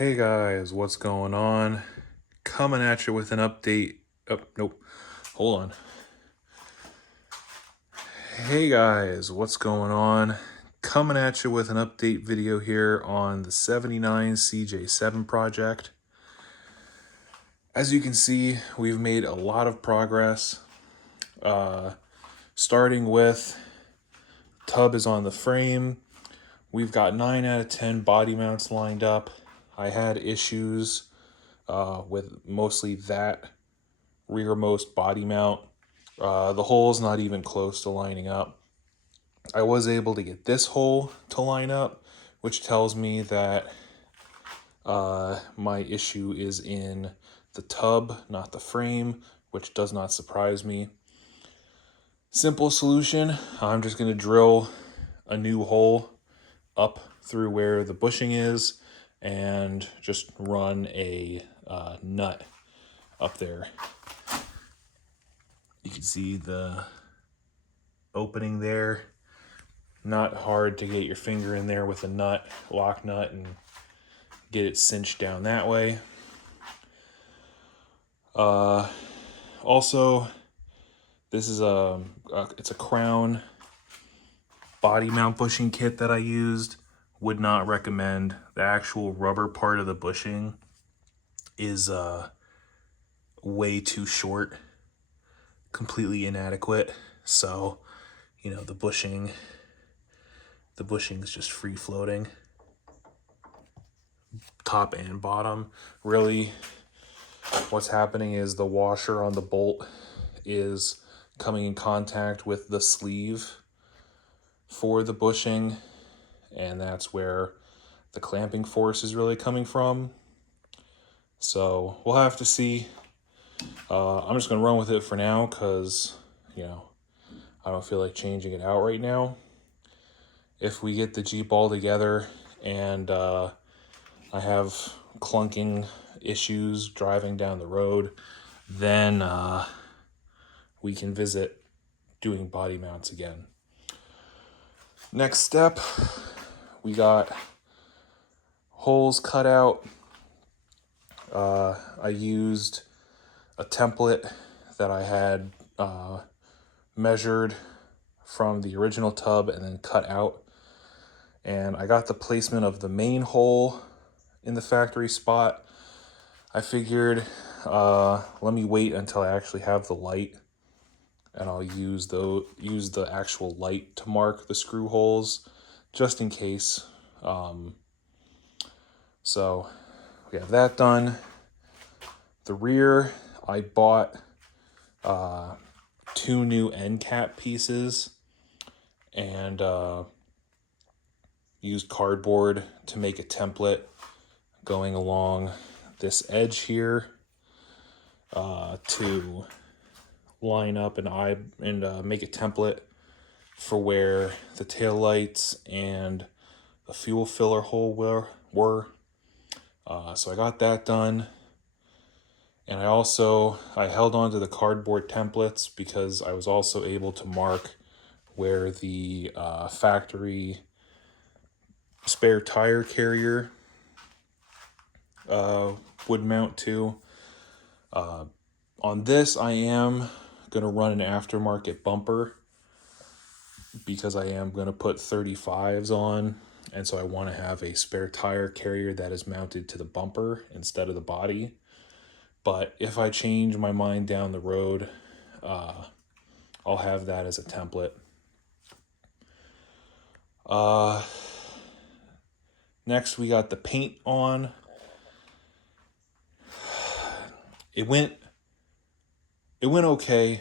Hey guys, what's going on? Coming at you with an update. Oh, nope. Hold on. Hey guys, what's going on? Coming at you with an update video here on the 79 CJ7 project. As you can see, we've made a lot of progress. Starting with tub is on the frame. We've got 9 out of 10 body mounts lined up. I had issues with mostly that rearmost body mount. The hole's not even close to lining up. I was able to get this hole to line up, which tells me that my issue is in the tub, not the frame, which does not surprise me. Simple solution, I'm just going to drill a new hole up through where the bushing is and just run a nut up there. You can see the opening there. Not hard to get your finger in there with a nut, lock nut, and get it cinched down that way. Also, this is it's a Crown body mount bushing kit that I used. Would not recommend. The actual rubber part of the bushing is way too short, completely inadequate. So, the bushing is just free floating, top and bottom. Really, what's happening is the washer on the bolt is coming in contact with the sleeve for the bushing, and that's where the clamping force is really coming from. So we'll have to see. I'm just gonna run with it for now because I don't feel like changing it out right now. If we get the Jeep all together and I have clunking issues driving down the road, then we can visit doing body mounts again. Next step, we got holes cut out. I used a template that I had measured from the original tub and then cut out. And I got the placement of the main hole in the factory spot. I figured let me wait until I actually have the light, and I'll use the actual light to mark the screw holes just in case. So we have that done. The rear, I bought 2 new end cap pieces and used cardboard to make a template going along this edge here to line up and make a template for where the taillights and the fuel filler hole were. So I got that done. And I held on to the cardboard templates because I was also able to mark where the factory spare tire carrier would mount to. On this, I am going to run an aftermarket bumper because I am going to put 35s on. And so I want to have a spare tire carrier that is mounted to the bumper instead of the body. But if I change my mind down the road, I'll have that as a template. Next, we got the paint on. It went okay,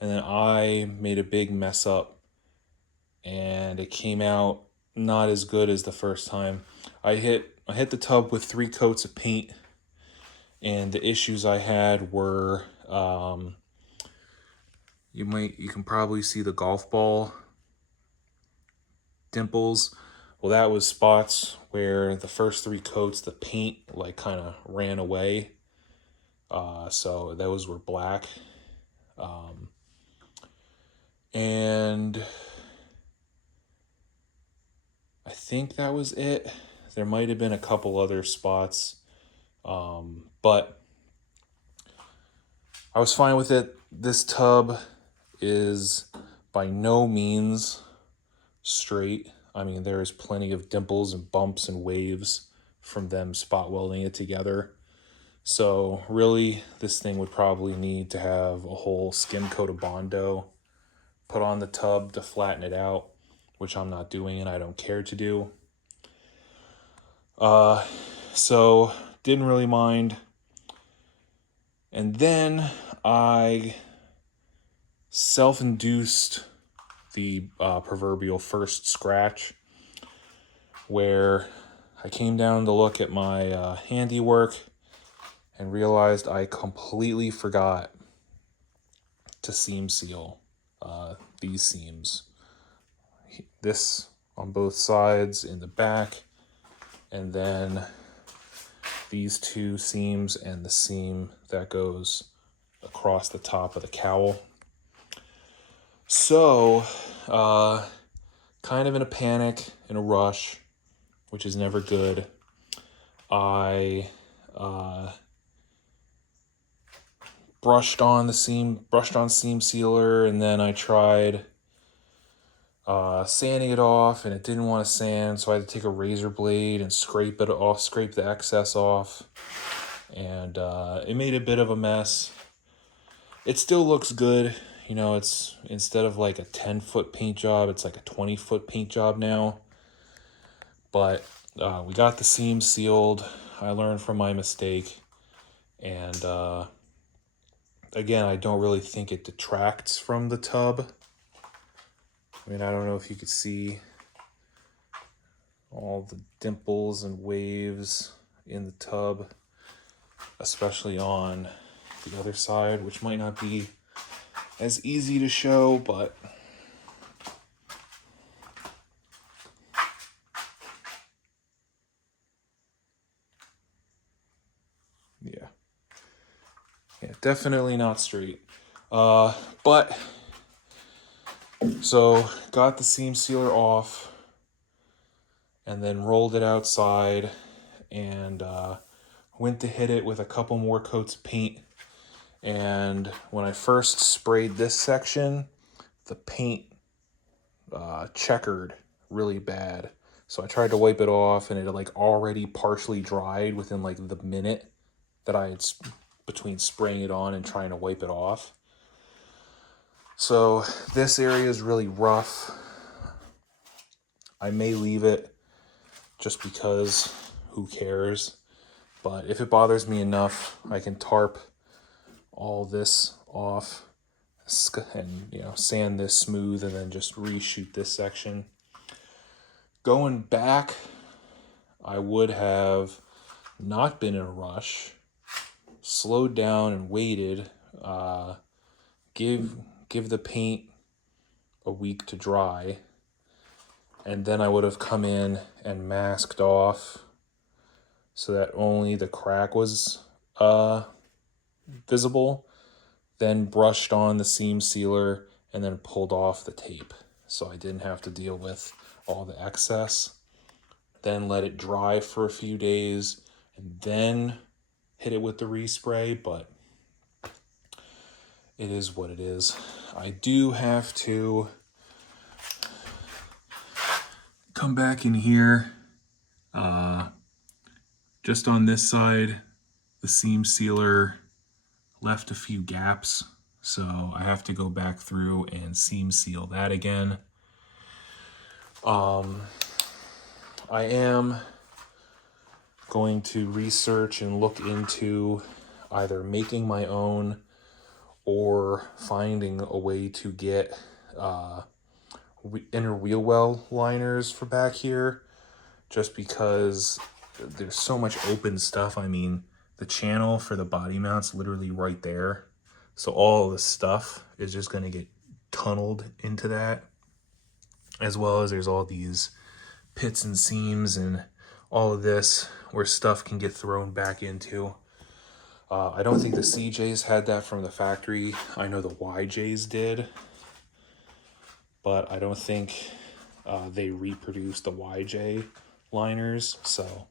and then I made a big mess up, and it came out not as good as the first time. I hit the tub with 3 coats of paint, and the issues I had were you can probably see the golf ball dimples. Well, that was spots where the first 3 coats, the paint kind of ran away. So those were black. And I think that was it. There might have been a couple other spots, but I was fine with it. This tub is by no means straight. I mean, there's plenty of dimples and bumps and waves from them spot welding it together. So really, this thing would probably need to have a whole skim coat of Bondo put on the tub to flatten it out, which I'm not doing and I don't care to do. So didn't really mind. And then I self-induced the proverbial first scratch, where I came down to look at my handiwork and realized I completely forgot to seam seal these seams. This on both sides in the back, and then these two seams and the seam that goes across the top of the cowl. So, kind of in a panic, in a rush, which is never good, I brushed on seam sealer, and then I tried sanding it off, and it didn't want to sand, so I had to take a razor blade and scrape the excess off, and it made a bit of a mess. It still looks good. You know, it's instead of like a 10-foot paint job, it's like a 20-foot paint job now. But we got the seam sealed. I learned from my mistake, and again, I don't really think it detracts from the tub. I mean, I don't know if you could see all the dimples and waves in the tub, especially on the other side, which might not be as easy to show, but yeah, definitely not straight. But so got the seam sealer off and then rolled it outside and went to hit it with a couple more coats of paint. And when I first sprayed this section, the paint checkered really bad. So I tried to wipe it off, and it had like already partially dried within like the minute that I had between spraying it on and trying to wipe it off. So this area is really rough. I may leave it just because who cares? But if it bothers me enough, I can tarp all this off and, you know, sand this smooth and then just reshoot this section. Going back, I would have not been in a rush, slowed down and waited, give the paint a week to dry, and then I would have come in and masked off so that only the crack was visible, then brushed on the seam sealer and then pulled off the tape so I didn't have to deal with all the excess. Then let it dry for a few days and then hit it with the respray, but it is what it is. I do have to come back in here. Just on this side, the seam sealer left a few gaps, so I have to go back through and seam seal that again. I am going to research and look into either making my own or finding a way to get inner wheel well liners for back here, just because there's so much open stuff. I mean, the channel for the body mount's literally right there, so all the stuff is just going to get tunneled into that, as well as there's all these pits and seams and all of this where stuff can get thrown back into. I don't think the CJs had that from the factory. I know the YJs did, but I don't think they reproduced the YJ liners, so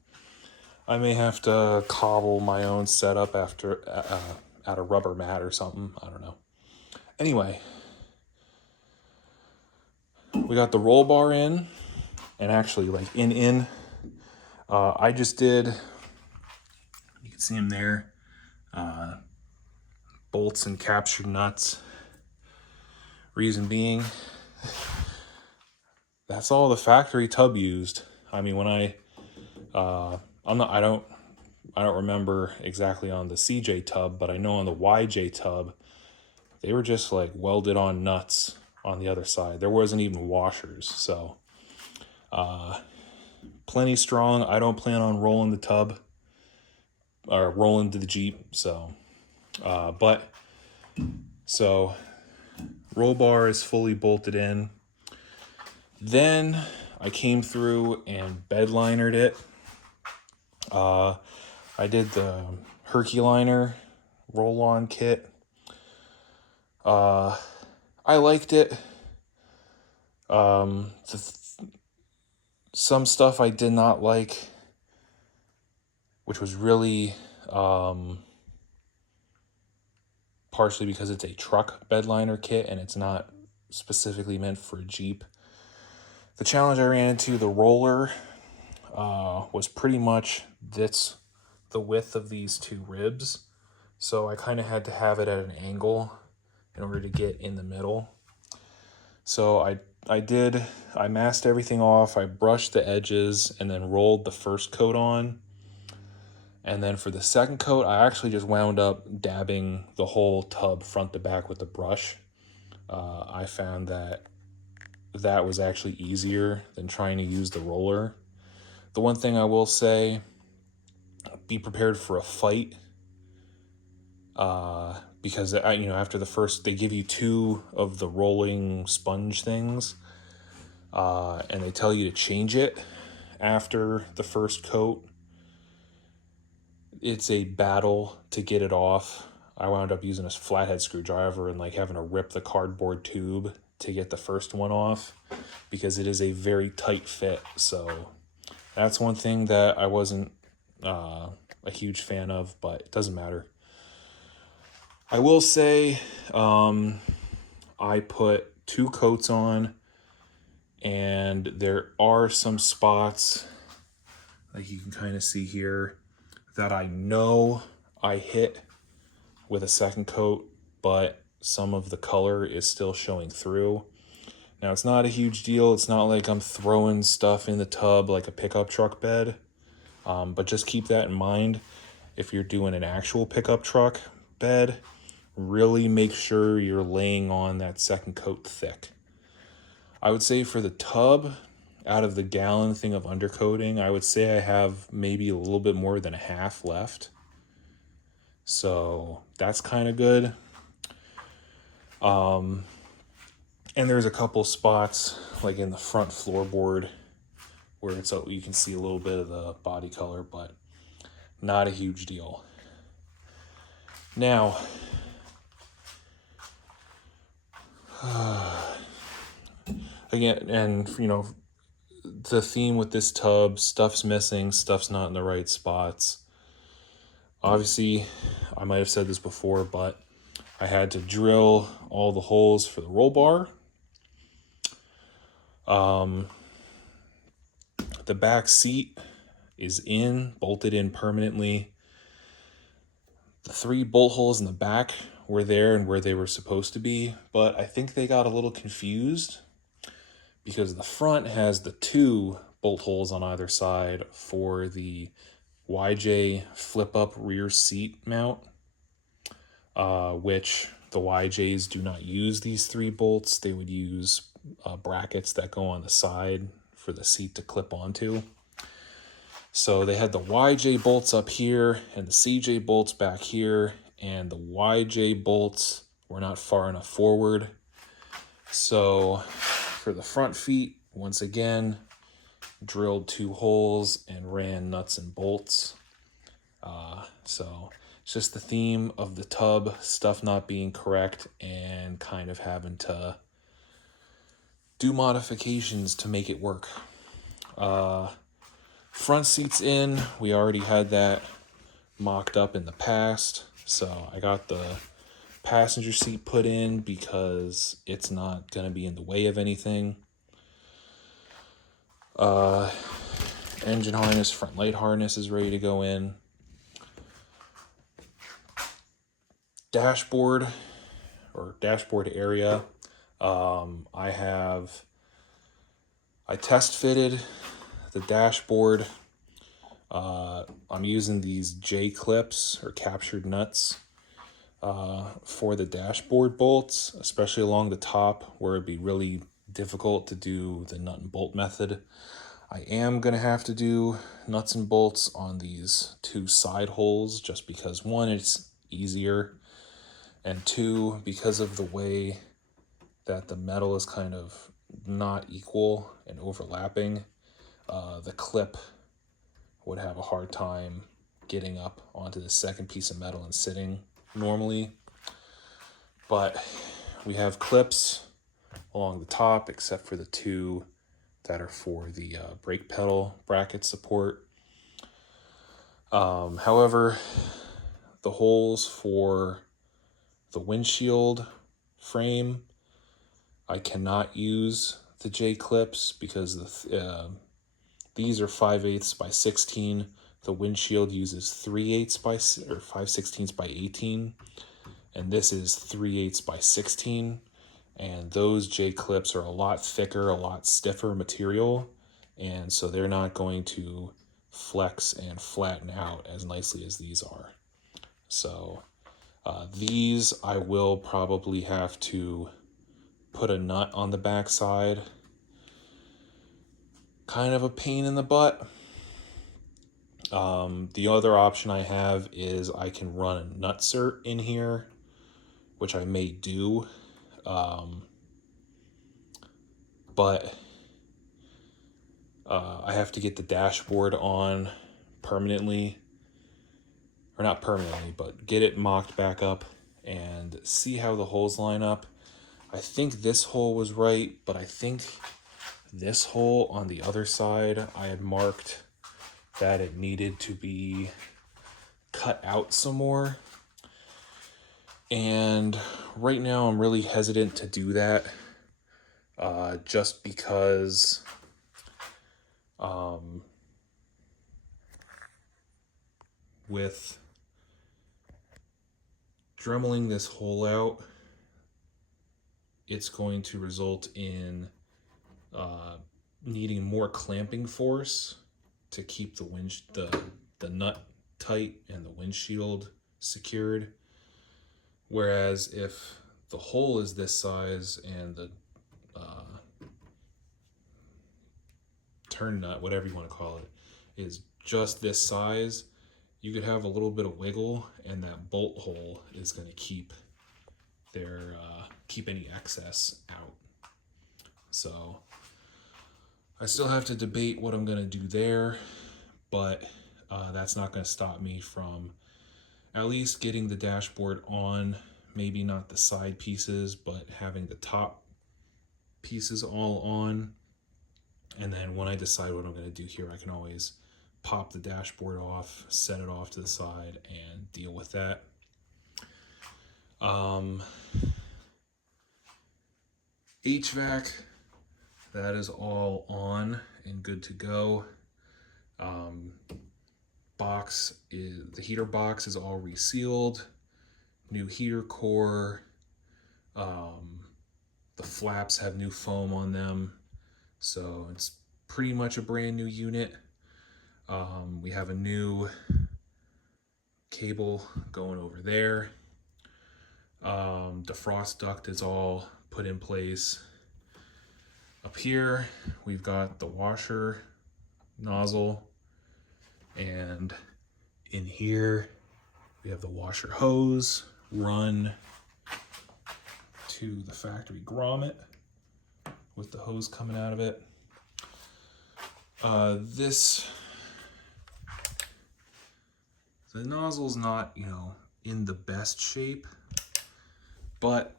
I may have to cobble my own setup after out a rubber mat or something. I don't know. Anyway, we got the roll bar in, and actually, like I just did. You can see them there. Bolts and captured nuts. Reason being, that's all the factory tub used. I mean, when I don't remember exactly on the CJ tub, but I know on the YJ tub, they were just like welded on nuts on the other side. There wasn't even washers, so plenty strong. I don't plan on rolling the tub or rolling to the Jeep, so roll bar is fully bolted in. Then I came through and bed linered it. I did the Herculiner roll-on kit. I liked it. Some stuff I did not like, which was really partially because it's a truck bed liner kit and it's not specifically meant for a Jeep. The challenge I ran into, the roller, was pretty much the width of these two ribs. So I kind of had to have it at an angle in order to get in the middle. So I masked everything off, I brushed the edges, and then rolled the first coat on. And then for the second coat, I actually just wound up dabbing the whole tub front to back with the brush. I found that was actually easier than trying to use the roller. The one thing I will say, be prepared for a fight. Because after the first, they give you 2 of the rolling sponge things, and they tell you to change it after the first coat. It's a battle to get it off. I wound up using a flathead screwdriver and like having to rip the cardboard tube to get the first one off because it is a very tight fit. So that's one thing that I wasn't a huge fan of, but it doesn't matter. I will say I put 2 coats on, and there are some spots, like you can kind of see here, that I know I hit with a second coat, but some of the color is still showing through. Now, it's not a huge deal. It's not like I'm throwing stuff in the tub like a pickup truck bed, but just keep that in mind. If you're doing an actual pickup truck bed, really make sure you're laying on that second coat thick. I would say for the tub, out of the gallon thing of undercoating, I would say I have maybe a little bit more than a half left. So that's kind of good. And there's a couple spots like in the front floorboard where you can see a little bit of the body color, but not a huge deal. Now, again, and the theme with this tub, stuff's missing, stuff's not in the right spots. Obviously, I might have said this before, but I had to drill all the holes for the roll bar. The back seat is bolted in permanently. The 3 bolt holes in the back were there and where they were supposed to be, but I think they got a little confused because the front has the 2 bolt holes on either side for the YJ flip-up rear seat mount, which the YJs do not use these 3 bolts. They would use brackets that go on the side for the seat to clip onto. So they had the YJ bolts up here and the CJ bolts back here, and the YJ bolts were not far enough forward. So for the front feet, once again, drilled 2 holes and ran nuts and bolts. So it's just the theme of the tub, stuff not being correct and kind of having to do modifications to make it work. Front seat's in. We already had that mocked up in the past. So I got the passenger seat put in because it's not going to be in the way of anything. Engine harness, front light harness is ready to go in. Dashboard or dashboard area. I test fitted the dashboard. I'm using these J clips or captured nuts for the dashboard bolts, especially along the top where it'd be really difficult to do the nut and bolt method. I am going to have to do nuts and bolts on these two side holes just because, one, it's easier, and two, because of the way that the metal is kind of not equal and overlapping, the clip would have a hard time getting up onto the second piece of metal and sitting normally. But we have clips along the top except for the two that are for the brake pedal bracket support. However, the holes for the windshield frame, I cannot use the J clips because these are 5/8 by 16. The windshield uses 3/8 by or 5/16 by 18, and this is 3/8 by 16. And those J clips are a lot thicker, a lot stiffer material, and so they're not going to flex and flatten out as nicely as these are. So these I will probably have to put a nut on the backside. Kind of a pain in the butt. The other option I have is I can run a nutsert in here, which I may do. But I have to get the dashboard on permanently, or not permanently, but get it mocked back up and see how the holes line up. I think this hole was right, but I think this hole on the other side, I had marked that it needed to be cut out some more. And right now I'm really hesitant to do that, just because with dremeling this hole out, it's going to result in needing more clamping force to keep the nut tight and the windshield secured. Whereas if the hole is this size and the turn nut, whatever you want to call it, is just this size, you could have a little bit of wiggle, and that bolt hole is going to keep any excess out. So I still have to debate what I'm going to do there, but that's not going to stop me from at least getting the dashboard on, maybe not the side pieces, but having the top pieces all on. And then when I decide what I'm going to do here, I can always pop the dashboard off, set it off to the side, and deal with that. HVAC, that is all on and good to go. The heater box is all resealed, new heater core. The flaps have new foam on them, so it's pretty much a brand new unit. We have a new cable going over there. Defrost duct is all put in place. Up here, we've got the washer nozzle, and in here, we have the washer hose run to the factory grommet with the hose coming out of it. The nozzle's not, in the best shape, but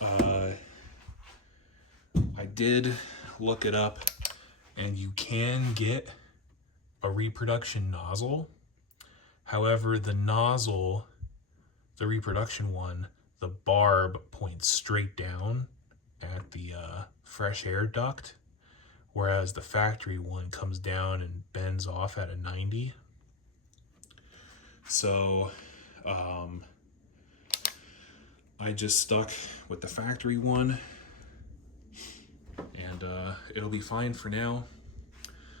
I did look it up, and you can get a reproduction nozzle. However, the nozzle, the reproduction one, the barb points straight down at the fresh air duct, whereas the factory one comes down and bends off at a 90. So I just stuck with the factory one, and it'll be fine for now.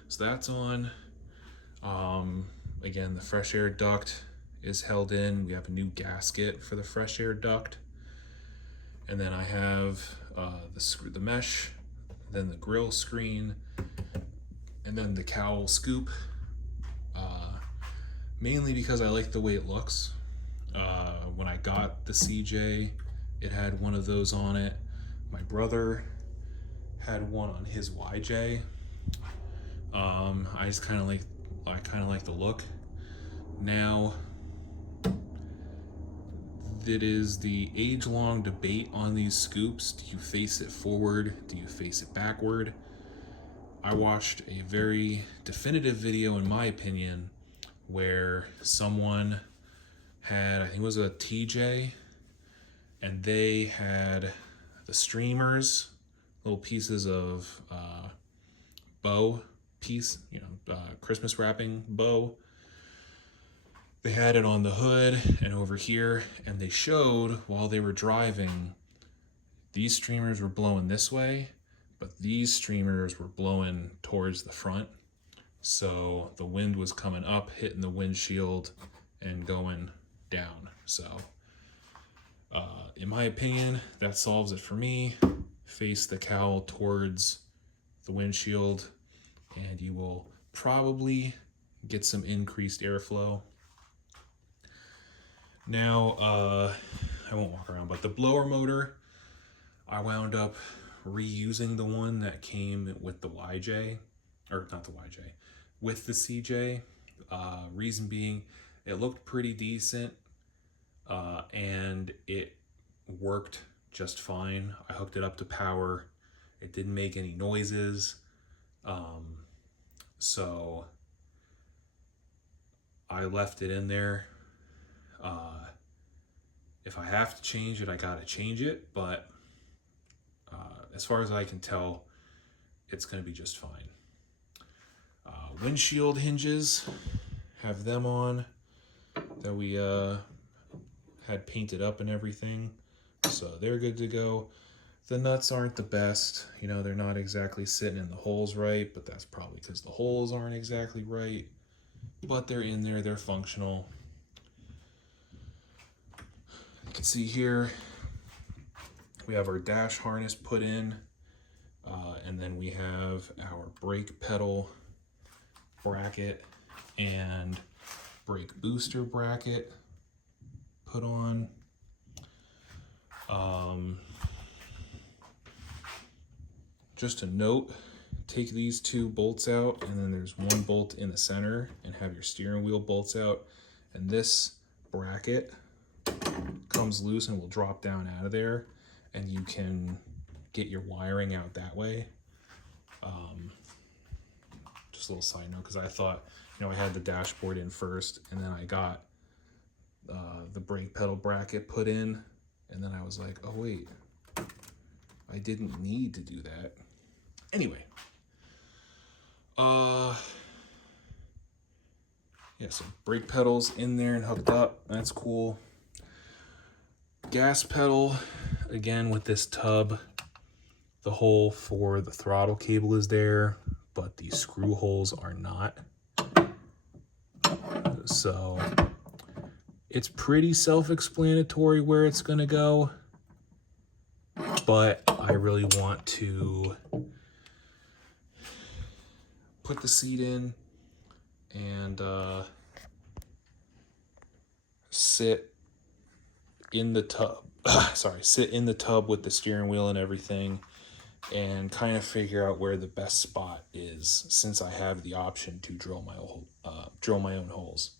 So that's on. Again, the fresh air duct is held in. We have a new gasket for the fresh air duct. And then I have the mesh, then the grill screen, and then the cowl scoop. Mainly because I like the way it looks. When I got the CJ, it had one of those on it. My brother had one on his YJ. I kind of like the look. Now, it is the age-long debate on these scoops. Do you face it forward? Do you face it backward? I watched a very definitive video, in my opinion, where someone had, I think it was a TJ, and they had the streamers, little pieces of bow piece, Christmas wrapping bow. They had it on the hood and over here, and they showed while they were driving, these streamers were blowing this way, but these streamers were blowing towards the front. So the wind was coming up, hitting the windshield, and going down. So in my opinion, that solves it for me. Face the cowl towards the windshield, and you will probably get some increased airflow. Now, I won't walk around, but the blower motor, I wound up reusing the one that came with the YJ, or not the YJ, with the CJ. Reason being, it looked pretty decent, and it worked just fine. I hooked it up to power. It didn't make any noises. So I left it in there. If I have to change it, I gotta change it, but as far as I can tell, it's gonna be just fine. Windshield hinges, have them on, that we had painted up and everything, so they're good to go. The nuts aren't the best, they're not exactly sitting in the holes right, but that's probably because the holes aren't exactly right, but they're in there, they're functional. You can see here, we have our dash harness put in, and then we have our brake pedal bracket and brake booster bracket put on. Just a note, take these two bolts out, and then there's one bolt in the center, and have your steering wheel bolts out, and this bracket comes loose and will drop down out of there, and you can get your wiring out that way. Just a little side note, because I thought, I had the dashboard in first, and then I got the brake pedal bracket put in, and then I was like, oh wait, I didn't need to do that. Anyway, yeah, so brake pedals in there and hooked up, that's cool. Gas pedal, again with this tub, the hole for the throttle cable is there, but the screw holes are not. So it's pretty self-explanatory where it's gonna go, but I really want to put the seat in and sit in the tub. Sit in the tub with the steering wheel and everything, and kind of figure out where the best spot is, since I have the option to drill my own holes.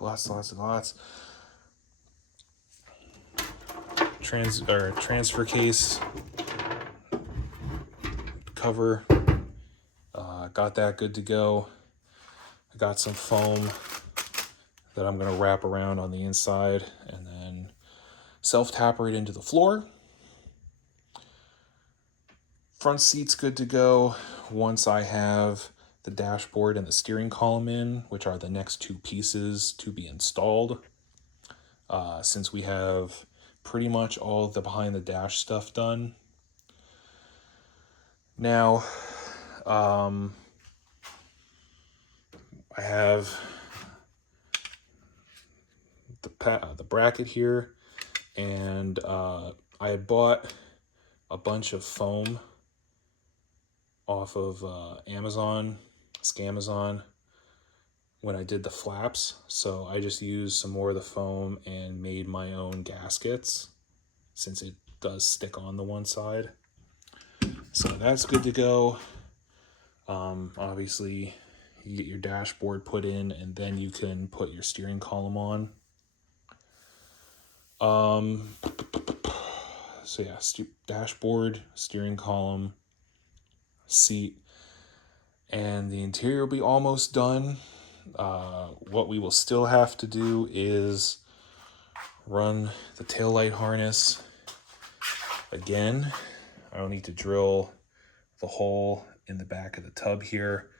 Lots. Transfer case cover. Got that good to go. I got some foam that I'm going to wrap around on the inside and then self-tap right into the floor. Front seat's good to go once I have the dashboard and the steering column in, which are the next two pieces to be installed. Since we have pretty much all the behind the dash stuff done. Now, I have the bracket here, and I had bought a bunch of foam off of Amazon, Scamazon, when I did the flaps. So I just used some more of the foam and made my own gaskets, since it does stick on the one side. So that's good to go. Obviously, you get your dashboard put in, and then you can put your steering column on. So yeah, dashboard, steering column, seat, and the interior will be almost done. What we will still have to do is run the taillight harness again. I will need to drill the hole in the back of the tub here,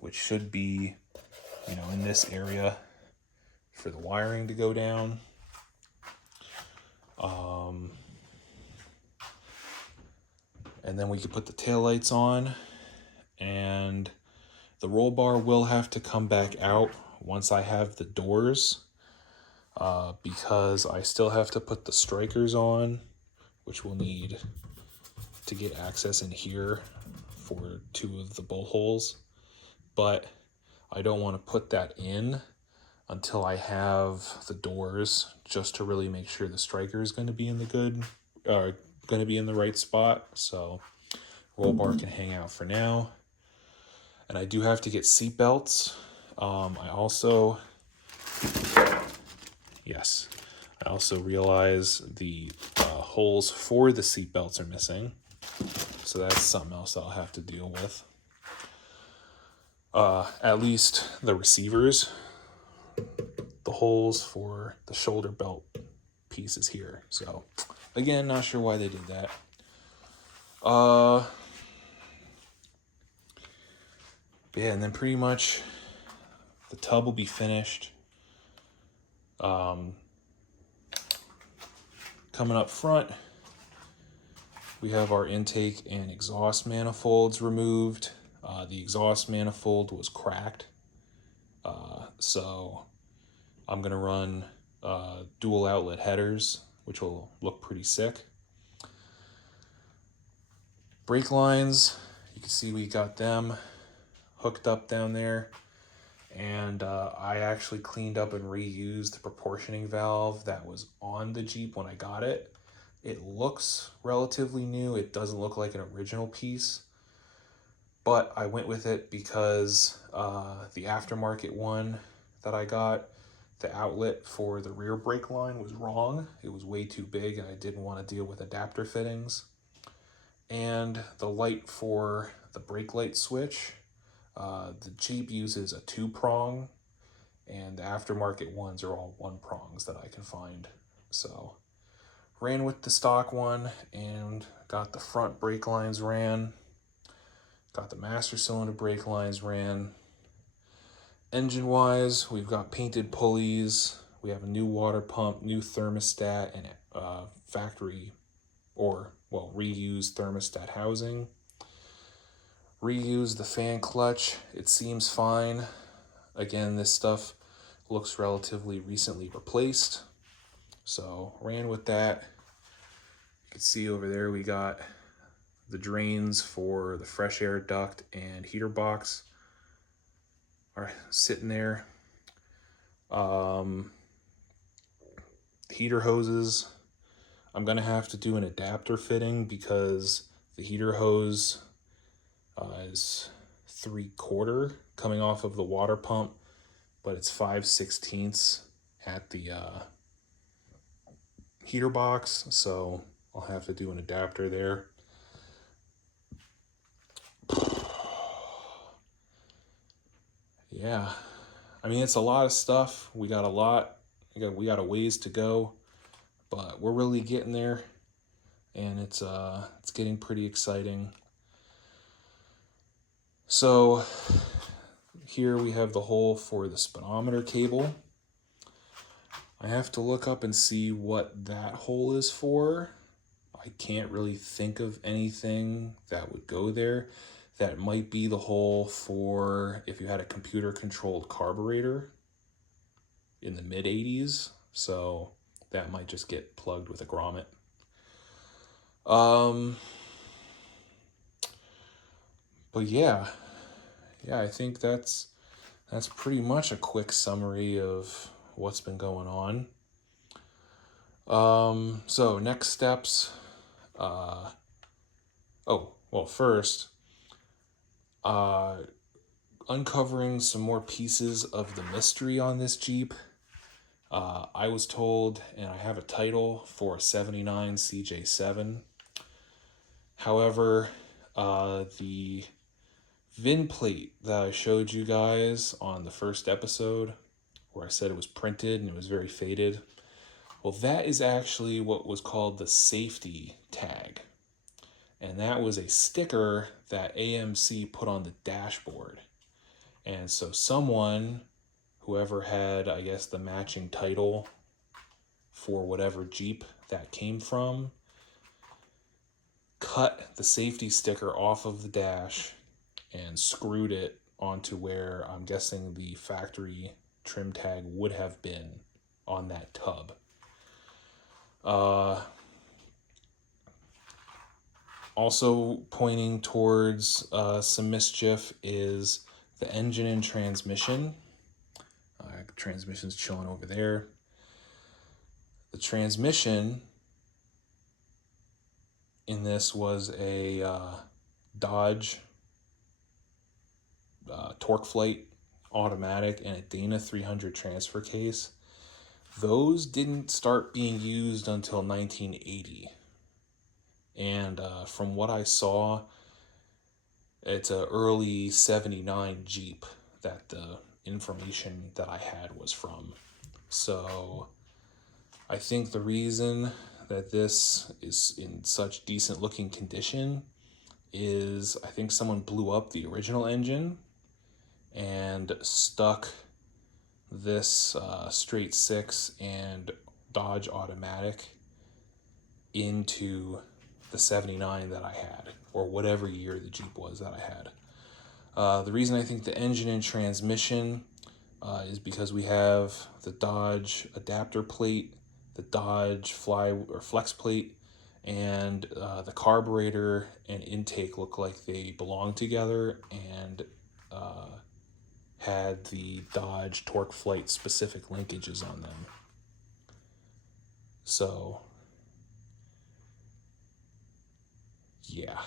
which should be, in this area for the wiring to go down. And then we can put the taillights on, and the roll bar will have to come back out once I have the doors, because I still have to put the strikers on, which we'll need to get access in here for 2 of the bolt holes. But I don't want to put that in until I have the doors, just to really make sure the striker is going to be in the right spot. So roll bar can hang out for now. And I do have to get seat belts. I also realize the holes for the seat belts are missing. So that's something else I'll have to deal with. At least the receivers, the holes for the shoulder belt pieces here. So again, not sure why they did that. Yeah, and then pretty much the tub will be finished. Coming up front, we have our intake and exhaust manifolds removed. The exhaust manifold was cracked, so I'm going to run dual outlet headers, which will look pretty sick. Brake lines, you can see we got them hooked up down there, and I actually cleaned up and reused the proportioning valve that was on the Jeep when I got it. It looks relatively new. It doesn't look like an original piece, but I went with it because the aftermarket one that I got, the outlet for the rear brake line was wrong. It was way too big, and I didn't want to deal with adapter fittings. And the light for the brake light switch, the Jeep uses a 2-prong, and the aftermarket ones are all 1 prongs that I can find. So ran with the stock one and got the front brake lines ran, got the master cylinder brake lines ran. Engine wise, we've got painted pulleys, we have a new water pump, new thermostat, and reused thermostat housing. Reuse the fan clutch, it seems fine. Again, this stuff looks relatively recently replaced, so ran with that. You can see over there we got the drains for the fresh air duct and heater box are sitting there. Heater hoses, I'm gonna have to do an adapter fitting because the heater hose is 3/4 coming off of the water pump, but it's 5/16 at the heater box, so I'll have to do an adapter there. Yeah, I mean, it's a lot of stuff. We got a ways to go, but we're really getting there, and it's getting pretty exciting. So here we have the hole for the speedometer cable. I have to look up and see what that hole is for. I can't really think of anything that would go there. That might be the hole for if you had a computer controlled carburetor in the mid 80s. So that might just get plugged with a grommet. But yeah, I think that's pretty much a quick summary of what's been going on. So next steps. First, uncovering some more pieces of the mystery on this Jeep. I was told, and I have a title for a 79 CJ7. However, the VIN plate that I showed you guys on the first episode, where I said it was printed and it was very faded, well, that is actually what was called the safety tag. And that was a sticker that AMC put on the dashboard. And so whoever had, I guess, the matching title for whatever Jeep that came from, cut the safety sticker off of the dash and screwed it onto where I'm guessing the factory trim tag would have been on that tub. Also pointing towards some mischief is the engine and transmission. Transmission's chilling over there. The transmission in this was a Dodge Torque Flight automatic and a Dana 300 transfer case. Those didn't start being used until 1980. And from what I saw, it's an early 79 Jeep that the information that I had was from. So I think the reason that this is in such decent looking condition is I think someone blew up the original engine and stuck this straight six and Dodge automatic into the 79 that I had, or whatever year the Jeep was that I had. The reason I think the engine and transmission is because we have the Dodge adapter plate, the Dodge flex plate, and the carburetor and intake look like they belong together and had the Dodge Torque Flight specific linkages on them. So, yeah,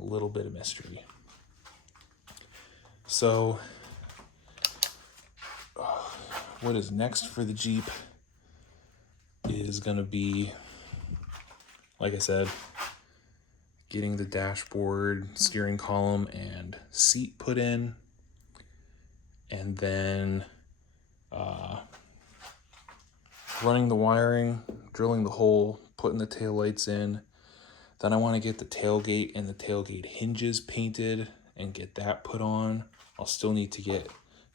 a little bit of mystery. So, what is next for the Jeep is going to be, like I said, getting the dashboard, steering column, and seat put in, and then running the wiring, drilling the hole, putting the taillights in. Then I want to get the tailgate and the tailgate hinges painted and get that put on. I'll still need to get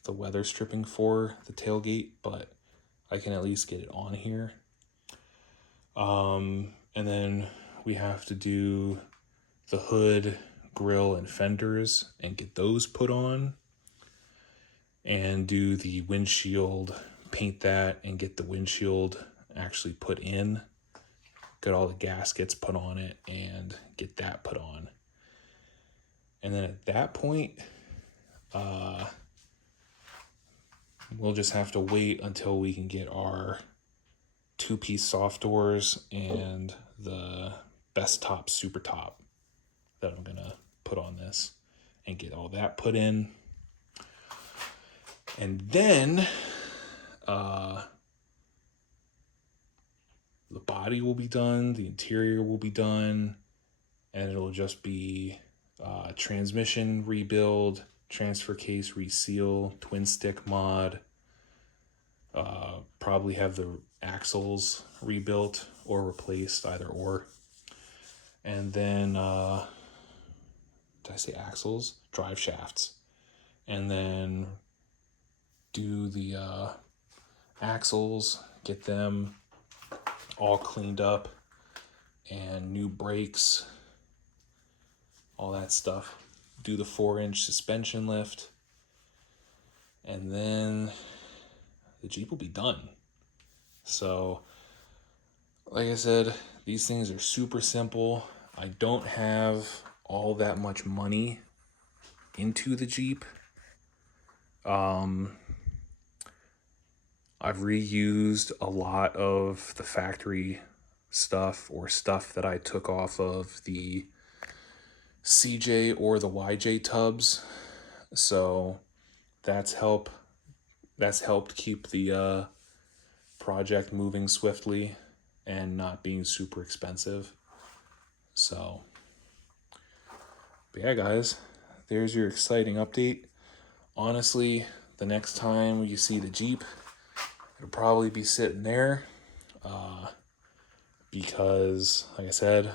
the weather stripping for the tailgate, but I can at least get it on here. And then we have to do the hood, grill, and fenders and get those put on. And do the windshield, paint that, and get the windshield actually put in. Get all the gaskets put on it and get that put on. And then at that point, we'll just have to wait until we can get our 2-piece soft doors and the best top super top that I'm gonna put on this and get all that put in. And then the body will be done, the interior will be done, and it'll just be transmission rebuild, transfer case reseal, twin stick mod, probably have the axles rebuilt or replaced, either or. And then, did I say axles? Drive shafts. And then do the axles, get them all cleaned up, and new brakes, all that stuff. Do the 4-inch suspension lift, and then the Jeep will be done. So, like I said, these things are super simple. I don't have all that much money into the Jeep. I've reused a lot of the factory stuff or stuff that I took off of the CJ or the YJ tubs. So that's helped keep the project moving swiftly and not being super expensive. So, but yeah, guys, there's your exciting update. Honestly, the next time you see the Jeep, it'll probably be sitting there, because, like I said,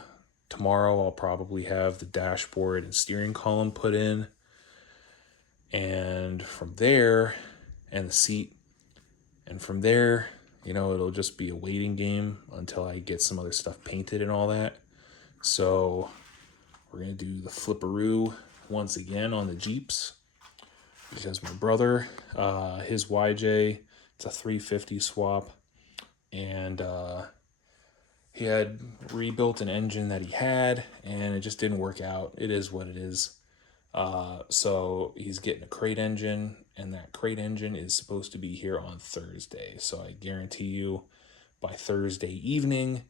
tomorrow I'll probably have the dashboard and steering column put in, and from there, and the seat, and from there, it'll just be a waiting game until I get some other stuff painted and all that. So we're gonna do the flipperoo once again on the Jeeps, because my brother, his YJ, it's a 350 swap, and he had rebuilt an engine that he had, and it just didn't work out. It is what it is. So he's getting a crate engine, and that crate engine is supposed to be here on Thursday. So I guarantee you by Thursday evening,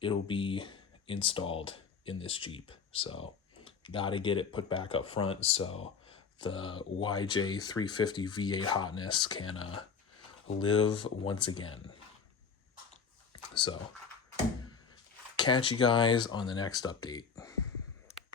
it'll be installed in this Jeep. So gotta get it put back up front so the YJ 350 V8 hotness can live once again. So catch you guys on the next update.